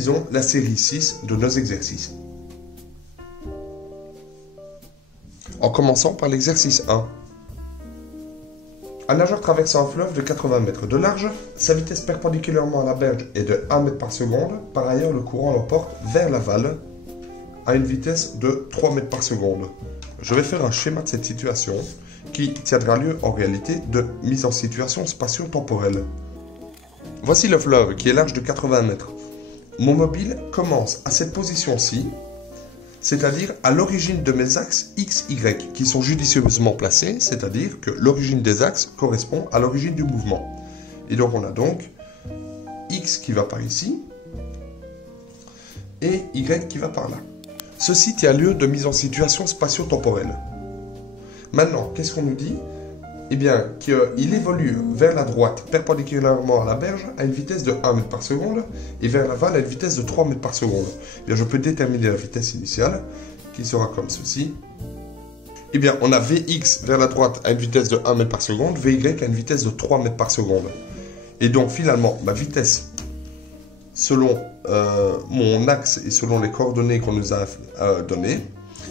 Réalisons la série 6 de nos exercices. En commençant par l'exercice 1. Un nageur traverse un fleuve de 80 mètres de large. Sa vitesse perpendiculairement à la berge est de 1 mètre par seconde. Par ailleurs, le courant l'emporte vers l'aval à une vitesse de 3 mètres par seconde. Je vais faire un schéma de cette situation qui tiendra lieu en réalité de mise en situation spatio-temporelle. Voici le fleuve qui est large de 80 mètres. Mon mobile commence à cette position-ci, c'est-à-dire à l'origine de mes axes X, Y, qui sont judicieusement placés, c'est-à-dire que l'origine des axes correspond à l'origine du mouvement. Et donc on a donc X qui va par ici, et Y qui va par là. Ceci tient lieu de mise en situation spatio-temporelle. Maintenant, qu'est-ce qu'on nous dit? Eh bien, qu'il évolue vers la droite, perpendiculairement à la berge, à une vitesse de 1 mètre par seconde, et vers l'aval à une vitesse de 3 mètres par seconde. Eh bien, je peux déterminer la vitesse initiale, qui sera comme ceci. Eh bien, on a Vx vers la droite à une vitesse de 1 mètre par seconde, Vy à une vitesse de 3 mètres par seconde. Et donc, finalement, ma vitesse, selon mon axe et selon les coordonnées qu'on nous a données,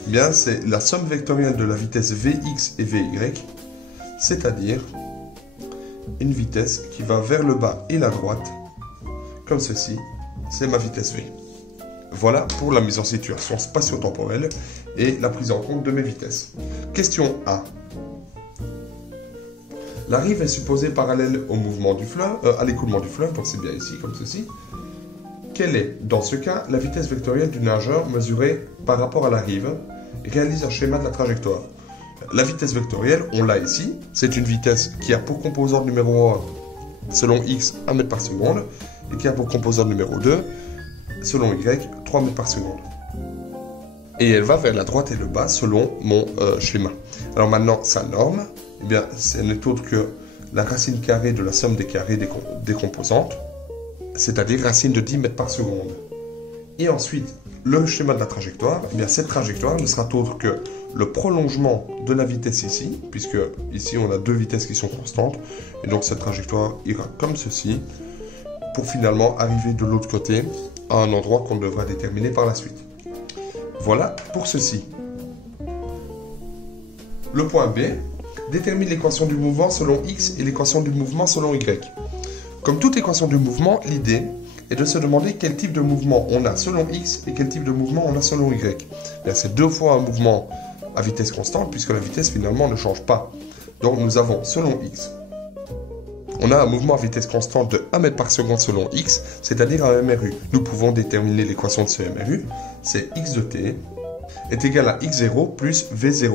eh bien, c'est la somme vectorielle de la vitesse Vx et Vy, c'est-à-dire une vitesse qui va vers le bas et la droite, comme ceci, c'est ma vitesse V. Voilà pour la mise en situation spatio-temporelle et la prise en compte de mes vitesses. Question A. La rive est supposée parallèle au mouvement du fleuve, à l'écoulement du fleuve, donc c'est bien ici, comme ceci. Quelle est, dans ce cas, la vitesse vectorielle du nageur mesurée par rapport à la rive? Réalise un schéma de la trajectoire. La vitesse vectorielle, on l'a ici. C'est une vitesse qui a pour composante numéro 1, selon x, 1 mètre par seconde, et qui a pour composante numéro 2, selon y, 3 mètres par seconde. Et elle va vers la droite et le bas selon mon schéma. Alors maintenant, sa norme, eh bien, ce n'est autre que la racine carrée de la somme des carrés des composantes, c'est-à-dire racine de 10 mètres par seconde. Et ensuite, le schéma de la trajectoire, eh bien, cette trajectoire ne sera autre que le prolongement de la vitesse ici, puisque ici on a deux vitesses qui sont constantes, et donc cette trajectoire ira comme ceci, pour finalement arriver de l'autre côté à un endroit qu'on devra déterminer par la suite. Voilà pour ceci. Le point B, détermine l'équation du mouvement selon x et l'équation du mouvement selon y. Comme toute équation du mouvement, l'idée est de se demander quel type de mouvement on a selon x et quel type de mouvement on a selon y. C'est deux fois un mouvement à vitesse constante, puisque la vitesse finalement ne change pas. Donc nous avons selon x, on a un mouvement à vitesse constante de 1 mètre par seconde selon x, c'est-à-dire un MRU. Nous pouvons déterminer l'équation de ce MRU, c'est x de t est égal à x0 plus Vx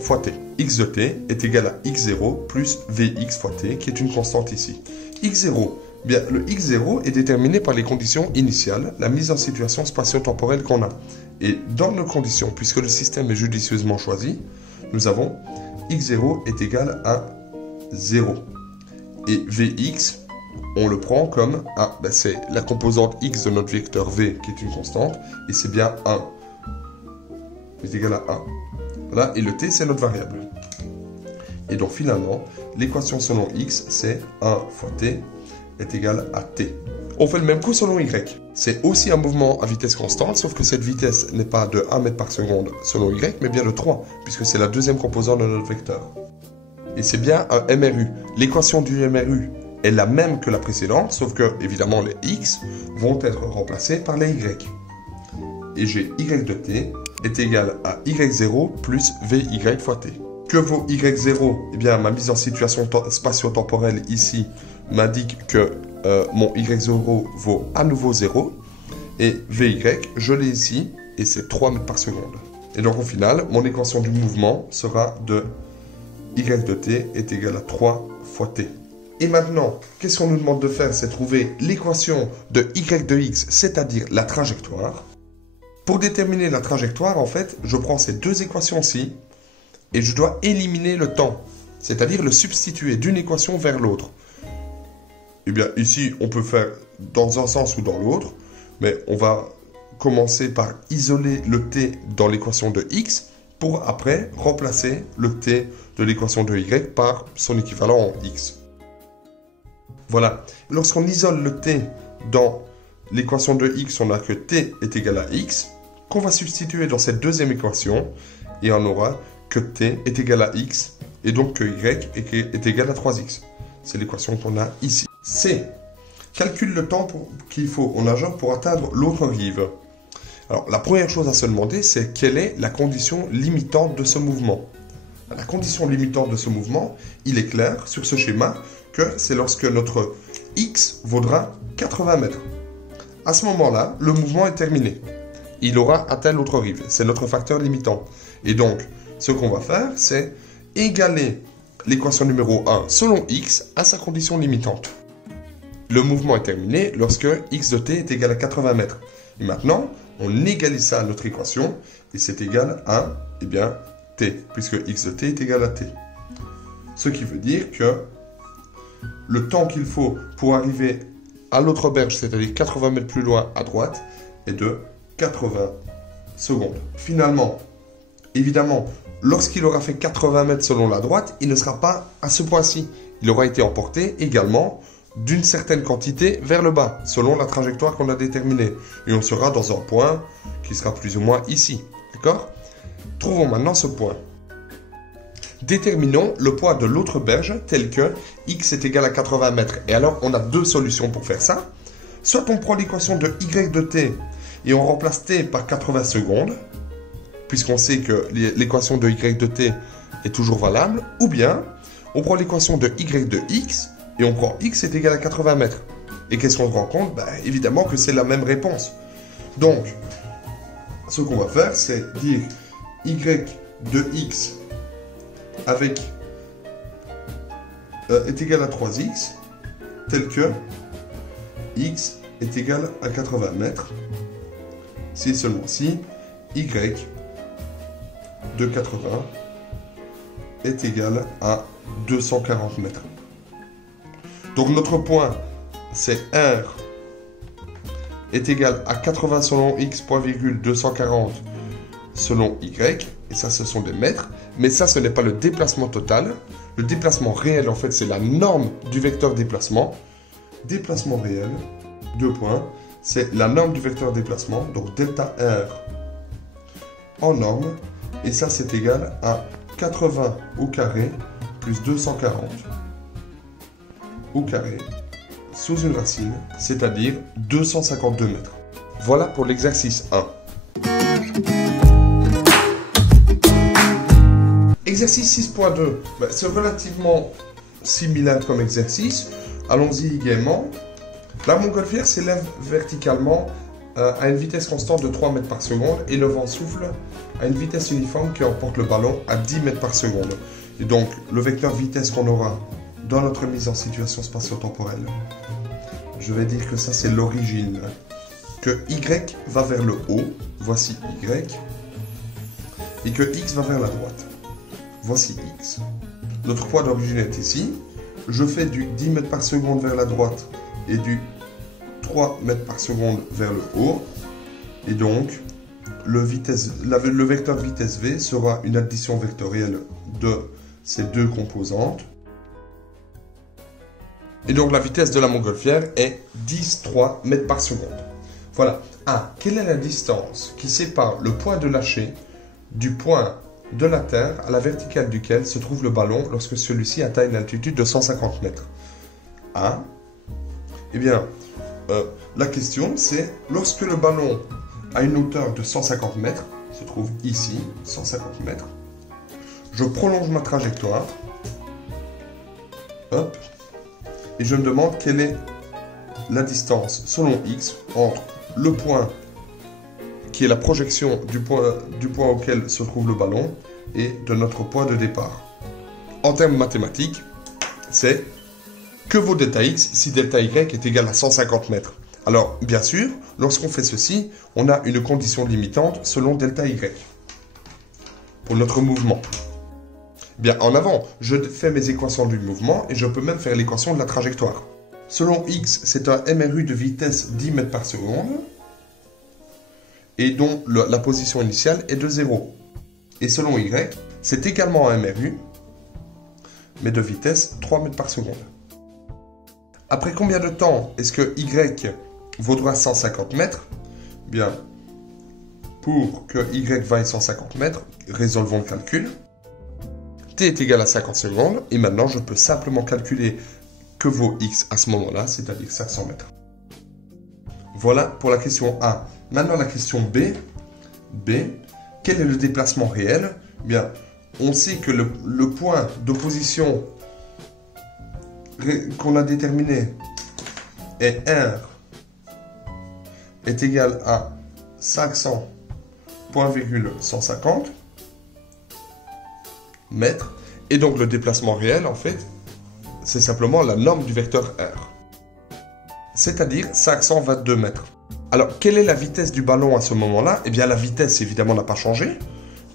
fois t. X de t est égal à x0 plus Vx fois t, qui est une constante ici. x0, bien, le x0 est déterminé par les conditions initiales, la mise en situation spatio-temporelle qu'on a. Et dans nos conditions, puisque le système est judicieusement choisi, nous avons x0 est égal à 0. Et Vx, on le prend comme c'est la composante x de notre vecteur V, qui est une constante, et c'est bien 1. C'est égal à 1. Voilà, et le t, c'est notre variable. Et donc finalement, l'équation selon x, c'est 1 fois t est égal à t. On fait le même coup selon y. C'est aussi un mouvement à vitesse constante, sauf que cette vitesse n'est pas de 1 mètre par seconde selon y, mais bien de 3, puisque c'est la deuxième composante de notre vecteur. Et c'est bien un MRU. L'équation du MRU est la même que la précédente, sauf que, évidemment, les x vont être remplacés par les y. Et j'ai y de t est égal à y0 plus Vy fois t. Que vaut y0? Eh bien, ma mise en situation spatio-temporelle ici m'indique que mon y0 vaut à nouveau 0. Et Vy, je l'ai ici, et c'est 3 mètres par seconde. Et donc, au final, mon équation du mouvement sera de y de t est égal à 3 fois t. Et maintenant, qu'est-ce qu'on nous demande de faire? C'est trouver l'équation de y de x, c'est-à-dire la trajectoire. Pour déterminer la trajectoire, en fait, je prends ces deux équations-ci et je dois éliminer le temps, c'est-à-dire le substituer d'une équation vers l'autre. Eh bien, ici, on peut faire dans un sens ou dans l'autre, mais on va commencer par isoler le t dans l'équation de x pour après remplacer le t de l'équation de y par son équivalent en x. Voilà. Lorsqu'on isole le t dans l'équation de x, on a que t est égal à x, qu'on va substituer dans cette deuxième équation, et on aura que t est égal à x, et donc que y est égal à 3x. C'est l'équation qu'on a ici. C. Calcule le temps qu'il faut au nageur pour atteindre l'autre rive. Alors, la première chose à se demander, c'est quelle est la condition limitante de ce mouvement. La condition limitante de ce mouvement, il est clair sur ce schéma que c'est lorsque notre x vaudra 80 mètres. À ce moment-là, le mouvement est terminé. Il aura atteint l'autre rive. C'est notre facteur limitant. Et donc, ce qu'on va faire, c'est égaler l'équation numéro 1 selon x à sa condition limitante. Le mouvement est terminé lorsque x de t est égal à 80 mètres. Et maintenant, on égalise ça à notre équation, et c'est égal à, eh bien, t, puisque x de t est égal à t. Ce qui veut dire que le temps qu'il faut pour arriver à l'autre berge, c'est-à-dire 80 mètres plus loin à droite, est de 80 secondes. Finalement, évidemment, lorsqu'il aura fait 80 mètres selon la droite, il ne sera pas à ce point-ci. Il aura été emporté également d'une certaine quantité vers le bas, selon la trajectoire qu'on a déterminée. Et on sera dans un point qui sera plus ou moins ici. D'accord ? Trouvons maintenant ce point. Déterminons le poids de l'autre berge tel que x est égal à 80 mètres. Et alors, on a deux solutions pour faire ça. Soit on prend l'équation de y de t et on remplace t par 80 secondes, puisqu'on sait que l'équation de y de t est toujours valable. Ou bien, on prend l'équation de y de x et on prend x est égal à 80 mètres. Et qu'est-ce qu'on se rend compte ? Évidemment que c'est la même réponse. Donc, ce qu'on va faire, c'est dire y de x avec est égal à 3x, tel que x est égal à 80 mètres, si et seulement si y de 80 est égal à 240 mètres. Donc notre point, c'est R est égal à 80 selon x, point virgule 240 selon y, et ça ce sont des mètres, mais ça ce n'est pas le déplacement total. Le déplacement réel en fait c'est la norme du vecteur déplacement. Déplacement réel, deux points, c'est la norme du vecteur déplacement, donc delta R en norme, et ça c'est égal à 80 au carré plus 240 au carré sous une racine, c'est-à-dire 252 mètres. Voilà pour l'exercice 1. Exercice 6.2, c'est relativement similaire comme exercice. Allons-y gaiement. La montgolfière s'élève verticalement à une vitesse constante de 3 mètres par seconde et le vent souffle à une vitesse uniforme qui emporte le ballon à 10 mètres par seconde. Et donc, le vecteur vitesse qu'on aura dans notre mise en situation spatio-temporelle, je vais dire que ça c'est l'origine, que y va vers le haut, voici y, et que x va vers la droite, voici x. Notre poids d'origine est ici, je fais du 10 mètres par seconde vers la droite et du 3 mètres par seconde vers le haut, et donc le vecteur vitesse v sera une addition vectorielle de ces deux composantes. Et donc la vitesse de la montgolfière est 10,3 mètres par seconde. Voilà. Ah, quelle est la distance qui sépare le point de lâcher du point de la Terre à la verticale duquel se trouve le ballon lorsque celui-ci atteint une altitude de 150 mètres? Ah, eh bien, la question c'est, lorsque le ballon a une hauteur de 150 mètres, se trouve ici, 150 mètres, je prolonge ma trajectoire, hop, et je me demande quelle est la distance selon x entre le point qui est la projection du point auquel se trouve le ballon et de notre point de départ. En termes mathématiques, c'est que vaut delta x si delta y est égal à 150 mètres. Alors, bien sûr, lorsqu'on fait ceci, on a une condition limitante selon delta y pour notre mouvement. Bien, en avant, je fais mes équations du mouvement et je peux même faire l'équation de la trajectoire. Selon x, c'est un MRU de vitesse 10 mètres par seconde et dont la position initiale est de 0. Et selon y, c'est également un MRU, mais de vitesse 3 mètres par seconde. Après combien de temps est-ce que y vaudra 150 mètres, bien, pour que y vaille 150 mètres, résolvons le calcul. T est égal à 50 secondes, et maintenant je peux simplement calculer que vaut x à ce moment-là, c'est-à-dire 500 mètres. Voilà pour la question A. Maintenant la question B. Quel est le déplacement réel? Bien, on sait que le point d'opposition qu'on a déterminé est R est égal à 500,150 mètres. Et donc le déplacement réel, en fait, c'est simplement la norme du vecteur R. C'est-à-dire 522 mètres. Alors, quelle est la vitesse du ballon à ce moment-là? Eh bien, la vitesse, évidemment, n'a pas changé,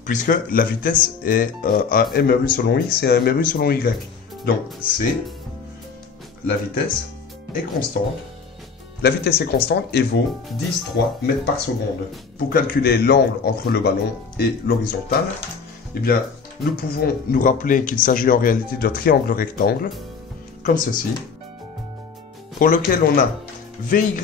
puisque la vitesse est un MRU selon X et un MRU selon Y. Donc, c'est la vitesse est constante. La vitesse est constante et vaut 10,3 mètres par seconde. Pour calculer l'angle entre le ballon et l'horizontale, eh bien, nous pouvons nous rappeler qu'il s'agit en réalité d'un triangle rectangle, comme ceci, pour lequel on a Vy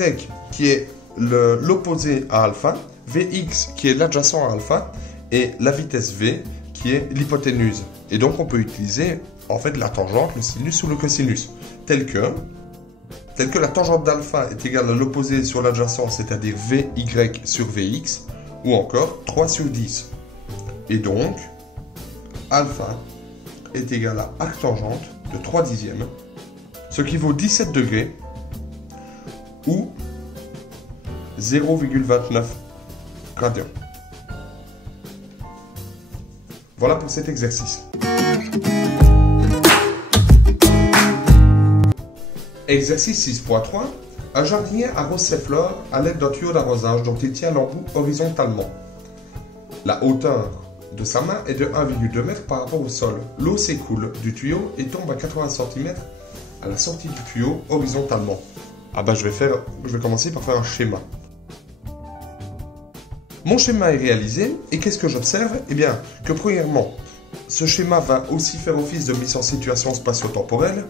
qui est l'opposé à alpha, Vx qui est l'adjacent à alpha, et la vitesse V qui est l'hypoténuse. Et donc on peut utiliser en fait la tangente, le sinus ou le cosinus, tel que la tangente d'alpha est égale à l'opposé sur l'adjacent, c'est-à-dire Vy sur Vx, ou encore 3 sur 10. Et donc, alpha est égal à arctangente de 3 dixièmes, ce qui vaut 17 degrés, ou 0,29 radians. Voilà pour cet exercice. Exercice 6.3. Un jardinier arrose ses fleurs à l'aide d'un tuyau d'arrosage dont il tient l'embout horizontalement. La hauteur de sa main est de 1,2 m par rapport au sol. L'eau s'écoule du tuyau et tombe à 80 cm à la sortie du tuyau horizontalement. Ah bah je vais commencer par faire un schéma. Mon schéma est réalisé et qu'est-ce que j'observe? Eh bien que premièrement, ce schéma va aussi faire office de mise en situation spatio-temporelle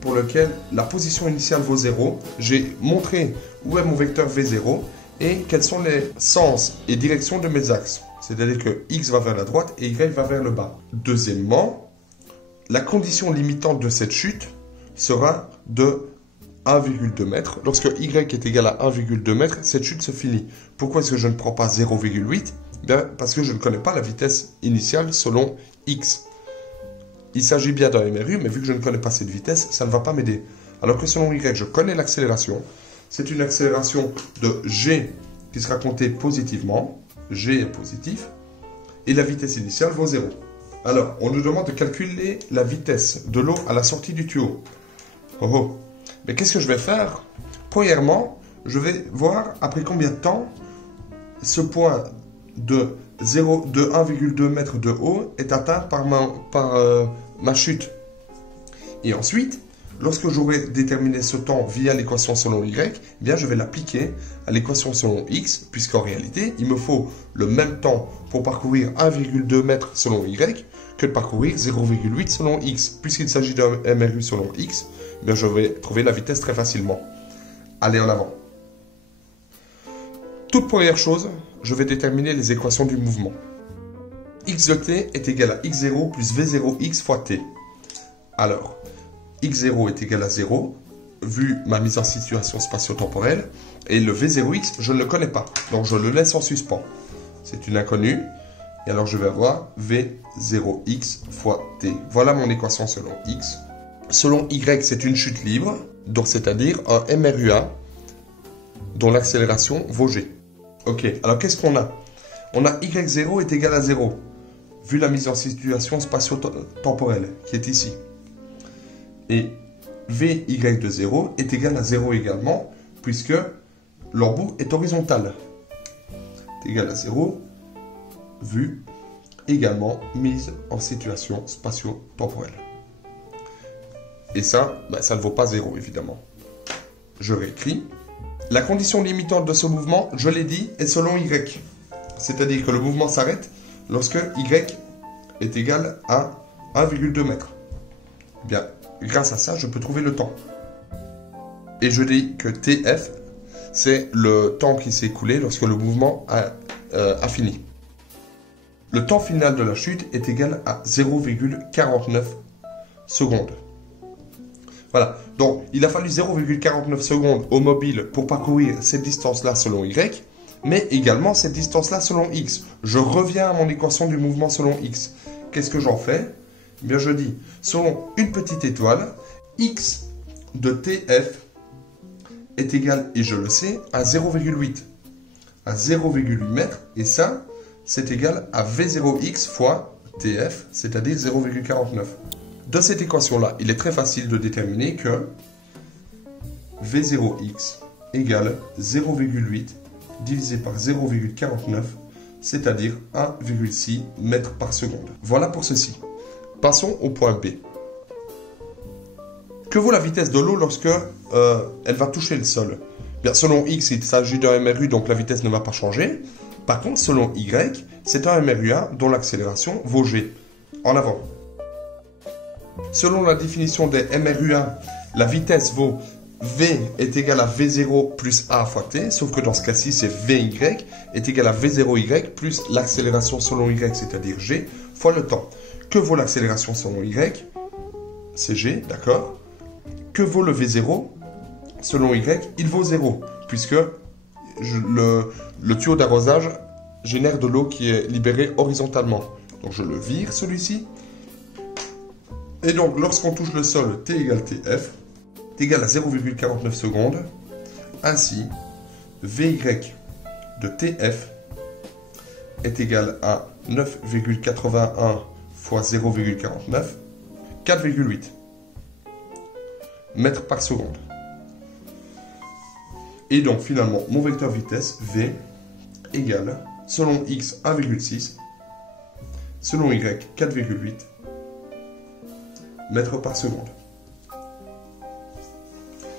pour lequel la position initiale vaut 0. J'ai montré où est mon vecteur V0 et quels sont les sens et directions de mes axes. C'est-à-dire que X va vers la droite et Y va vers le bas. Deuxièmement, la condition limitante de cette chute sera de 1,2 m. Lorsque Y est égal à 1,2 m, cette chute se finit. Pourquoi est-ce que je ne prends pas 0,8? Bien, parce que je ne connais pas la vitesse initiale selon X. Il s'agit bien d'un MRU, mais vu que je ne connais pas cette vitesse, ça ne va pas m'aider. Alors que selon Y, je connais l'accélération. C'est une accélération de G qui sera comptée positivement. G est positif. Et la vitesse initiale vaut 0. Alors, on nous demande de calculer la vitesse de l'eau à la sortie du tuyau. Oh oh. Mais qu'est-ce que je vais faire? Premièrement, je vais voir après combien de temps ce point de 1,2 m de haut est atteint par ma chute. Et ensuite, lorsque j'aurai déterminé ce temps via l'équation selon Y, eh bien je vais l'appliquer à l'équation selon X, puisqu'en réalité, il me faut le même temps pour parcourir 1,2 m selon Y que de parcourir 0,8 selon X. Puisqu'il s'agit d'un MRU selon X, eh bien je vais trouver la vitesse très facilement. Allez en avant. Toute première chose, je vais déterminer les équations du mouvement. X de t est égal à x0 plus v0x fois t. Alors, x0 est égal à 0, vu ma mise en situation spatio-temporelle, et le v0x, je ne le connais pas, donc je le laisse en suspens. C'est une inconnue, et alors je vais avoir v0x fois t. Voilà mon équation selon x. Selon y, c'est une chute libre, donc c'est-à-dire un MRUA dont l'accélération vaut g. Ok, alors qu'est-ce qu'on a? On a y0 est égal à 0, vu la mise en situation spatio-temporelle, qui est ici. Et vy de 0 est égal à 0 également, puisque l'embout est horizontal. C'est égal à 0, vu également mise en situation spatio-temporelle. Et ça, ça ne vaut pas 0, évidemment. Je réécris. La condition limitante de ce mouvement, je l'ai dit, est selon y. C'est-à-dire que le mouvement s'arrête lorsque y est égal à 1,2 m. Bien, grâce à ça, je peux trouver le temps. Et je dis que TF, c'est le temps qui s'est écoulé lorsque le mouvement a fini. Le temps final de la chute est égal à 0,49 secondes. Voilà, donc il a fallu 0,49 secondes au mobile pour parcourir cette distance-là selon Y, mais également cette distance-là selon X. Je reviens à mon équation du mouvement selon X. Qu'est-ce que j'en fais? Eh bien, je dis, selon une petite étoile, X de TF est égal, et je le sais, à 0,8. À 0,8 mètres, et ça, c'est égal à V0x fois TF, c'est-à-dire 0,49. De cette équation-là, il est très facile de déterminer que V0x égale 0,8 divisé par 0,49, c'est-à-dire 1,6 mètres par seconde. Voilà pour ceci. Passons au point B. Que vaut la vitesse de l'eau lorsque elle va toucher le sol? Bien, selon X, il s'agit d'un MRU, donc la vitesse ne va pas changer. Par contre, selon Y, c'est un MRU1 dont l'accélération vaut G. En avant. Selon la définition des MRU1, la vitesse vaut V est égal à V0 plus A fois T, sauf que dans ce cas-ci, c'est VY est égal à V0Y plus l'accélération selon Y, c'est-à-dire G, fois le temps. Que vaut l'accélération selon Y? C'est G, d'accord. Que vaut le V0? Selon Y, il vaut 0, puisque le tuyau d'arrosage génère de l'eau qui est libérée horizontalement. Donc je le vire, celui-ci. Et donc, lorsqu'on touche le sol, T égale TF, est égal à 0,49 secondes. Ainsi, VY de TF est égal à 9,81 fois 0,49, 4,8 mètres par seconde. Et donc, finalement, mon vecteur vitesse, V, égale, selon X, 1,6, selon Y, 4,8 mètres par seconde.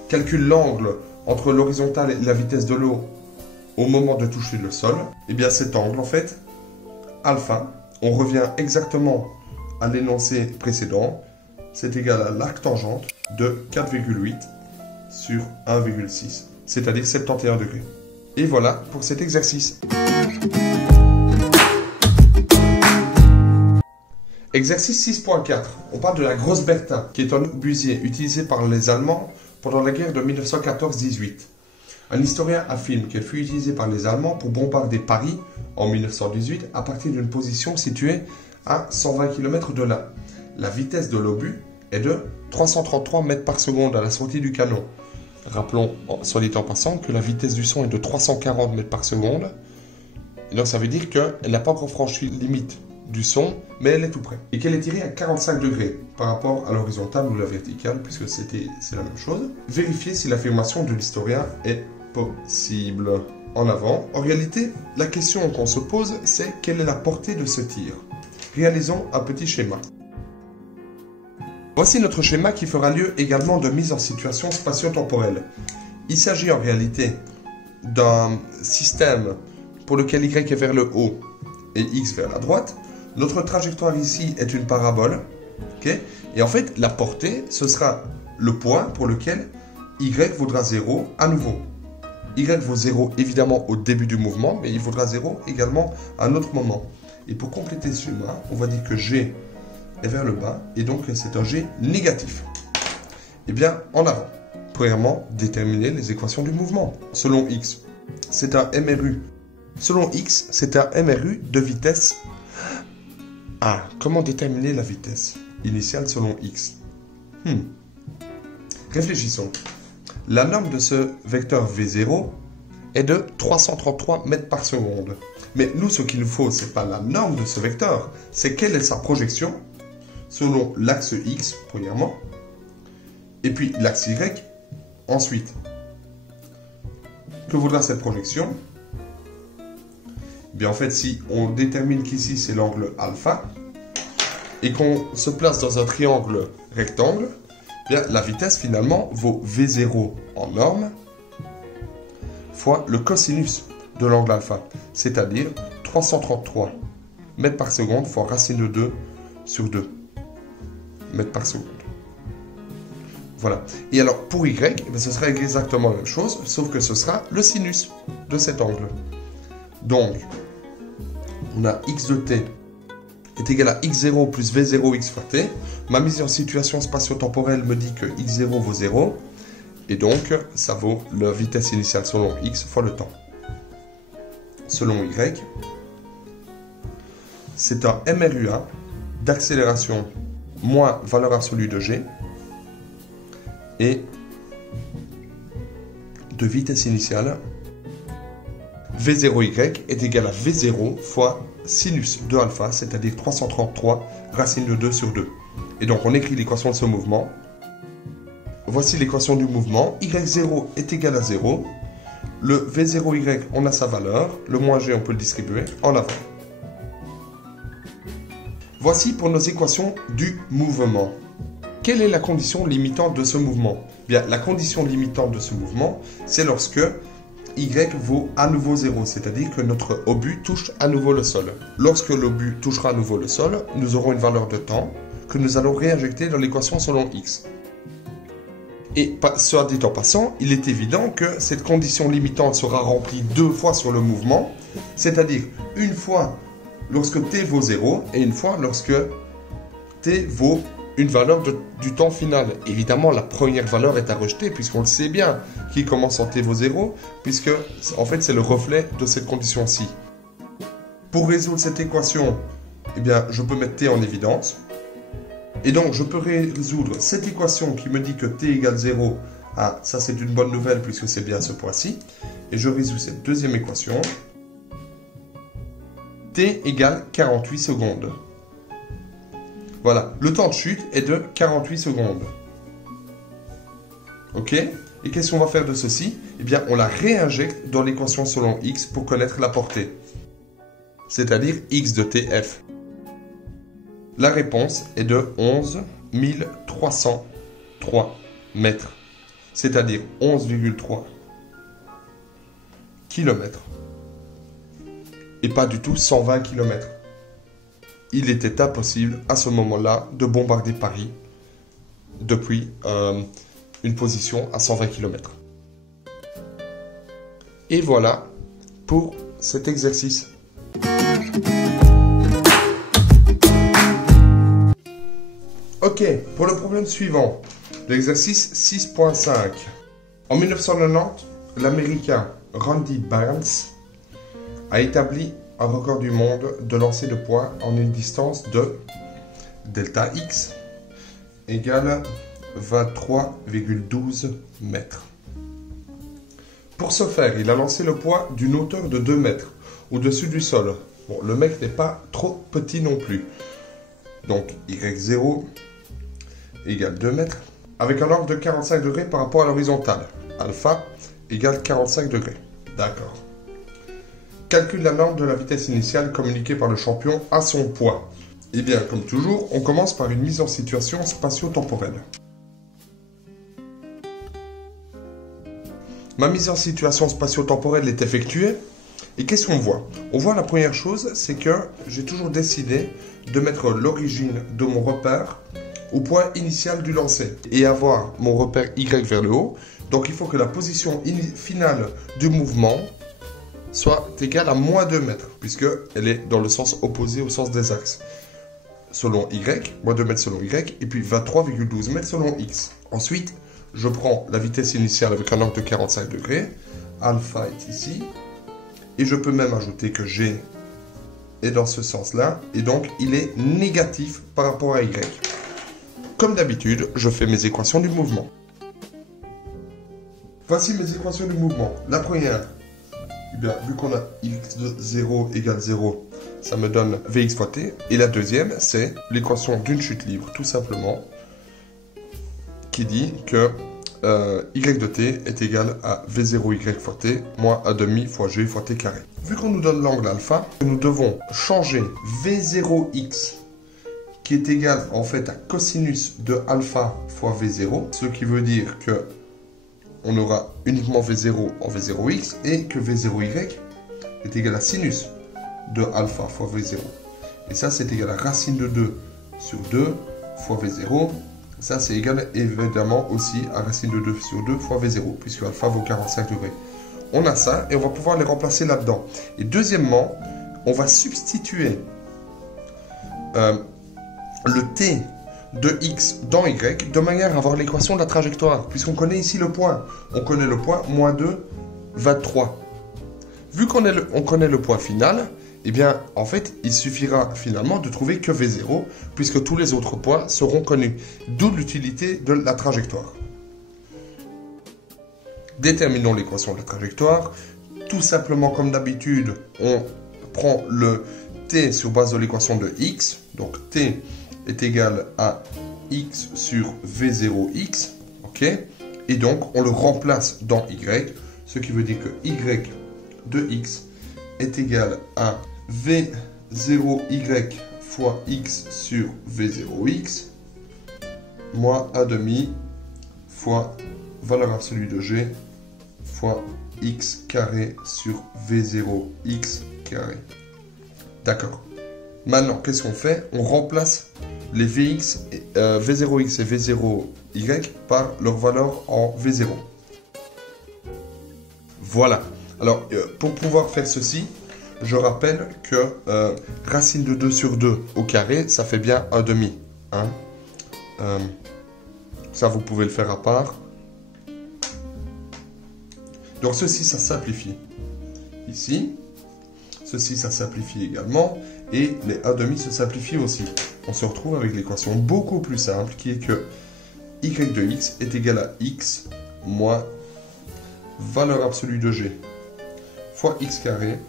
Calcule l'angle entre l'horizontale et la vitesse de l'eau au moment de toucher le sol. Et bien cet angle, en fait, alpha, on revient exactement à l'énoncé précédent, c'est égal à l'arc tangente de 4,8 sur 1,6, c'est-à-dire 71 degrés. Et voilà pour cet exercice. Exercice 6.4. On parle de la Grosse Bertha, qui est un obusier utilisé par les Allemands pendant la guerre de 1914-18. Un historien affirme qu'elle fut utilisée par les Allemands pour bombarder Paris en 1918 à partir d'une position située à 120 km de là. La vitesse de l'obus est de 333 mètres par seconde à la sortie du canon. Rappelons, soit dit en passant, que la vitesse du son est de 340 mètres par seconde. Et donc ça veut dire qu'elle n'a pas encore franchi la limite du son, mais elle est tout près. Et qu'elle est tirée à 45 degrés par rapport à l'horizontale ou la verticale, puisque c'est la même chose. Vérifiez si l'affirmation de l'historien est possible. En avant. En réalité, la question qu'on se pose, c'est quelle est la portée de ce tir? Réalisons un petit schéma. Voici notre schéma qui fera lieu également de mise en situation spatio-temporelle. Il s'agit en réalité d'un système pour lequel Y est vers le haut et X vers la droite. Notre trajectoire ici est une parabole. Okay? Et en fait, la portée, ce sera le point pour lequel Y vaudra 0 à nouveau. Y vaut 0 évidemment au début du mouvement, mais il vaudra 0 également à un autre moment. Et pour compléter ce schéma, on va dire que G est vers le bas, et donc c'est un G négatif. Eh bien, en avant. Premièrement, déterminer les équations du mouvement. Selon X, c'est un MRU. Selon X, c'est un MRU de vitesse. Ah, comment déterminer la vitesse initiale selon X? Réfléchissons. La norme de ce vecteur V0 est de 333 mètres par seconde. Mais nous, ce qu'il nous faut, ce n'est pas la norme de ce vecteur, c'est quelle est sa projection selon l'axe X, premièrement, et puis l'axe Y, ensuite. Que vaudra cette projection? Bien, en fait, si on détermine qu'ici, c'est l'angle alpha, et qu'on se place dans un triangle rectangle, bien, la vitesse, finalement, vaut V0 en norme, fois le cosinus de l'angle alpha, c'est-à-dire 333 mètres par seconde fois racine de 2 sur 2 mètres par seconde. Voilà. Et alors, pour y, eh ce sera exactement la même chose, sauf que ce sera le sinus de cet angle. Donc, on a x de t est égal à x0 plus v0x fois t. Ma mise en situation spatio-temporelle me dit que x0 vaut 0. Et donc, ça vaut la vitesse initiale selon x fois le temps. Selon y, c'est un MRUA d'accélération moins valeur absolue de g et de vitesse initiale v0y est égal à v0 fois sinus de alpha, c'est-à-dire 333 racine de 2 sur 2. Et donc on écrit l'équation de ce mouvement. Voici l'équation du mouvement. y0 est égal à 0. Le v0y, on a sa valeur. Le moins g, on peut le distribuer en avant. Voici pour nos équations du mouvement. Quelle est la condition limitante de ce mouvement? Bien, la condition limitante de ce mouvement, c'est lorsque y vaut à nouveau 0, c'est-à-dire que notre obus touche à nouveau le sol. Lorsque l'obus touchera à nouveau le sol, nous aurons une valeur de temps que nous allons réinjecter dans l'équation selon x. Et soit dit en passant, il est évident que cette condition limitante sera remplie 2 fois sur le mouvement, c'est-à-dire une fois lorsque t vaut 0 et une fois lorsque t vaut une valeur du temps final. Évidemment, la première valeur est à rejeter puisqu'on le sait bien qui commence en t vaut 0, puisque en fait c'est le reflet de cette condition-ci. Pour résoudre cette équation, eh bien, je peux mettre t en évidence. Et donc, je peux résoudre cette équation qui me dit que t égale 0. Ah, ça c'est une bonne nouvelle puisque c'est bien ce point-ci. Et je résous cette deuxième équation. T égale 48 secondes. Voilà, le temps de chute est de 48 secondes. Ok? Et qu'est-ce qu'on va faire de ceci? Eh bien, on la réinjecte dans l'équation selon x pour connaître la portée. C'est-à-dire x de tf. La réponse est de 11 303 mètres. C'est-à-dire 11,3 km. Et pas du tout 120 km. Il était impossible à ce moment-là de bombarder Paris depuis une position à 120 km. Et voilà pour cet exercice. Ok, pour le problème suivant, l'exercice 6.5. En 1990, l'Américain Randy Barnes a établi un record du monde de lancer de poids en une distance de delta x égale 23,12 mètres. Pour ce faire, il a lancé le poids d'une hauteur de 2 mètres au-dessus du sol. Bon, le mec n'est pas trop petit non plus. Donc, y0 égale 2 mètres avec un angle de 45 degrés par rapport à l'horizontale. Alpha égale 45 degrés. D'accord. Calcule la norme de la vitesse initiale communiquée par le champion à son poids. Eh bien, comme toujours, on commence par une mise en situation spatio-temporelle. Ma mise en situation spatio-temporelle est effectuée. Et qu'est-ce qu'on voit? On voit la première chose, c'est que j'ai toujours décidé de mettre l'origine de mon repère au point initial du lancer et avoir mon repère Y vers le haut. Donc il faut que la position finale du mouvement soit égale à moins 2 mètres, puisqu'elle est dans le sens opposé au sens des axes. Selon Y, moins 2 mètres selon Y, et puis 23,12 mètres selon X. Ensuite, je prends la vitesse initiale avec un angle de 45 degrés. Alpha est ici. Et je peux même ajouter que G est dans ce sens-là. Et donc, il est négatif par rapport à Y. Comme d'habitude, je fais mes équations du mouvement. Voici mes équations du mouvement. La première, eh bien, vu qu'on a x de 0 égale 0, ça me donne Vx fois t. Et la deuxième, c'est l'équation d'une chute libre, tout simplement, qui dit que y de t est égal à v0y fois t moins a demi fois g fois t carré. Vu qu'on nous donne l'angle alpha, nous devons changer v0x, qui est égal en fait à cosinus de alpha fois v0, ce qui veut dire que on aura uniquement v0 en v0x et que v0y est égal à sinus de alpha fois v0. Et ça, c'est égal à racine de 2 sur 2 fois v0 Ça, c'est égal évidemment aussi à racine de 2 sur 2 fois V0, puisque alpha vaut 45 degrés. On a ça, et on va pouvoir les remplacer là-dedans. Et deuxièmement, on va substituer le t de x dans y, de manière à avoir l'équation de la trajectoire, puisqu'on connaît ici le point. On connaît le point, moins 2, 23. Vu qu'on connaît le point final, eh bien, en fait, il suffira finalement de trouver que V0, puisque tous les autres points seront connus. D'où l'utilité de la trajectoire. Déterminons l'équation de la trajectoire. Tout simplement, comme d'habitude, on prend le t sur base de l'équation de x. Donc, t est égal à x sur V0x. Ok. Et donc, on le remplace dans y, ce qui veut dire que y de x est égal à V0y fois x sur V0x moins a demi fois valeur absolue de g fois x carré sur V0x carré. D'accord. Maintenant, qu'est-ce qu'on fait? On remplace les Vx, V0x et V0y par leur valeur en V0. Voilà. Alors, pour pouvoir faire ceci, je rappelle que racine de 2 sur 2 au carré, ça fait bien 1 demi. Hein? Ça, vous pouvez le faire à part. Donc, ceci, ça simplifie. Ici. Ceci, ça simplifie également. Et les 1 demi se simplifient aussi. On se retrouve avec l'équation beaucoup plus simple qui est que y de x est égal à x moins valeur absolue de g fois x carré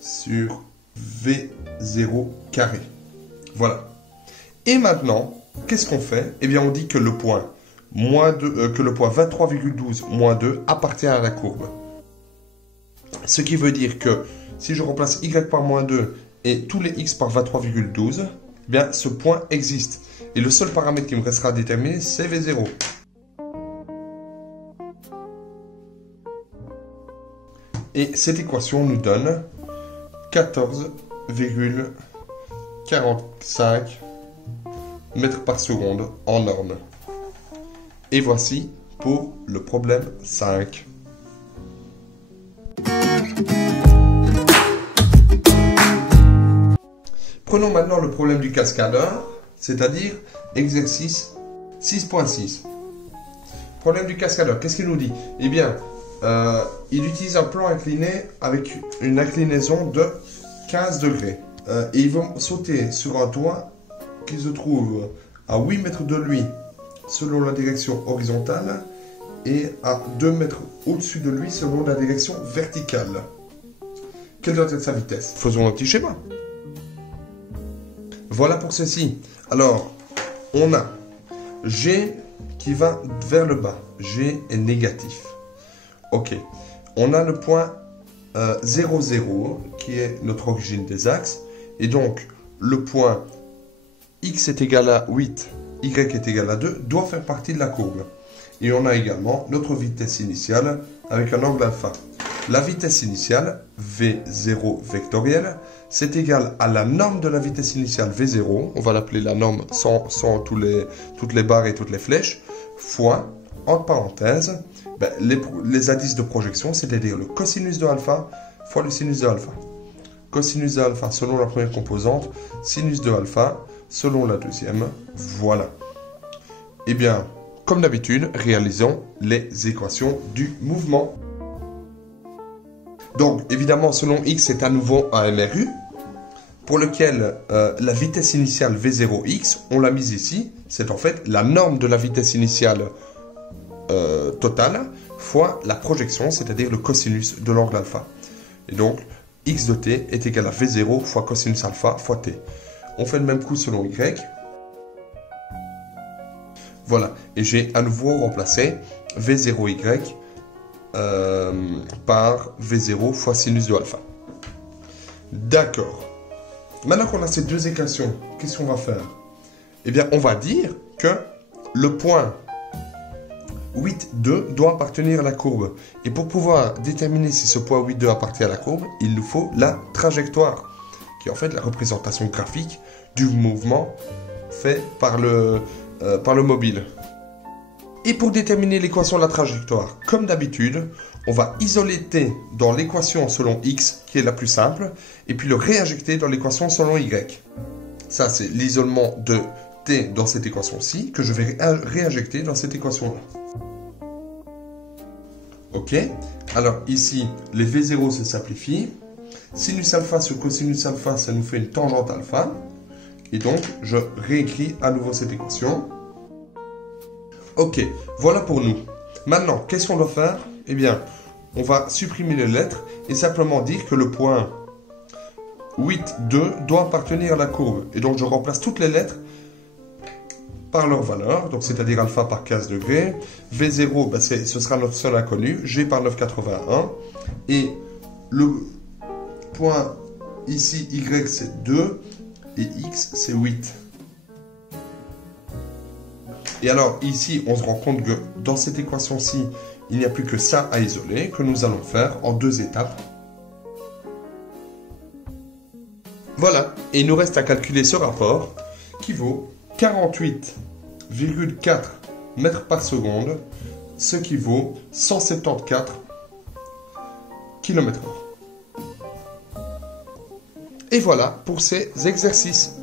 sur V0 carré. Voilà. Et maintenant, qu'est-ce qu'on fait? Eh bien, on dit que le point, que le point 23,12 moins 2 appartient à la courbe. Ce qui veut dire que si je remplace y par moins 2 et tous les x par 23,12, eh bien, ce point existe. Et le seul paramètre qui me restera à déterminer, c'est V0. Et cette équation nous donne 14,45 mètres par seconde en norme. Et voici pour le problème 5. Prenons maintenant le problème du cascadeur, c'est-à-dire exercice 6.6. Problème du cascadeur, qu'est-ce qu'il nous dit? Eh bien, il utilise un plan incliné avec une inclinaison de 15 degrés. Et ils vont sauter sur un toit qui se trouve à 8 mètres de lui selon la direction horizontale et à 2 mètres au-dessus de lui selon la direction verticale. Quelle doit être sa vitesse? Faisons un petit schéma. Voilà pour ceci. Alors, on a G qui va vers le bas. G est négatif. Ok. On a le point 0, 0 qui est notre origine des axes. Et donc, le point x est égal à 8, y est égal à 2 doit faire partie de la courbe. Et on a également notre vitesse initiale avec un angle alpha. La vitesse initiale, V0 vectorielle, c'est égal à la norme de la vitesse initiale V0, on va l'appeler la norme sans toutes les barres et toutes les flèches, fois, entre parenthèses, les indices de projection, c'est-à-dire le cosinus de alpha fois le sinus de alpha. Cosinus de alpha selon la première composante, sinus de alpha selon la deuxième, voilà. Eh bien, comme d'habitude, réalisons les équations du mouvement. Donc, évidemment, selon x, c'est à nouveau un MRU, pour lequel la vitesse initiale V0x, on l'a mise ici, c'est en fait la norme de la vitesse initiale totale, fois la projection, c'est-à-dire le cosinus de l'angle alpha. Et donc, x de t est égal à V0 fois cosinus alpha fois t. On fait le même coup selon y. Voilà, et j'ai à nouveau remplacé V0y par V0 fois sinus de alpha. D'accord. Maintenant qu'on a ces deux équations, qu'est-ce qu'on va faire? Eh bien, on va dire que le point 8, 2 doit appartenir à la courbe. Et pour pouvoir déterminer si ce point 8, 2 appartient à la courbe, il nous faut la trajectoire, qui est en fait la représentation graphique du mouvement fait par le par le mobile. Et pour déterminer l'équation de la trajectoire, comme d'habitude, on va isoler t dans l'équation selon x, qui est la plus simple, et puis le réinjecter dans l'équation selon y. Ça, c'est l'isolement de t dans cette équation-ci, que je vais réinjecter dans cette équation-là. Ok? Alors ici, les V0 se simplifient. Sinus alpha sur cosinus alpha, ça nous fait une tangente alpha. Et donc, je réécris à nouveau cette équation. Ok, voilà pour nous. Maintenant, qu'est-ce qu'on doit faire? Eh bien, on va supprimer les lettres et simplement dire que le point 8, 2 doit appartenir à la courbe. Et donc, je remplace toutes les lettres par leur valeur, donc c'est-à-dire alpha par 15 degrés, V0, ben ce sera notre seul inconnu, G par 9,81, et le point ici, Y c'est 2, et X c'est 8. Et alors ici, on se rend compte que dans cette équation-ci, il n'y a plus que ça à isoler, que nous allons faire en 2 étapes. Voilà, et il nous reste à calculer ce rapport, qui vaut 48,4 mètres par seconde, ce qui vaut 174 km/h. Et voilà pour ces exercices.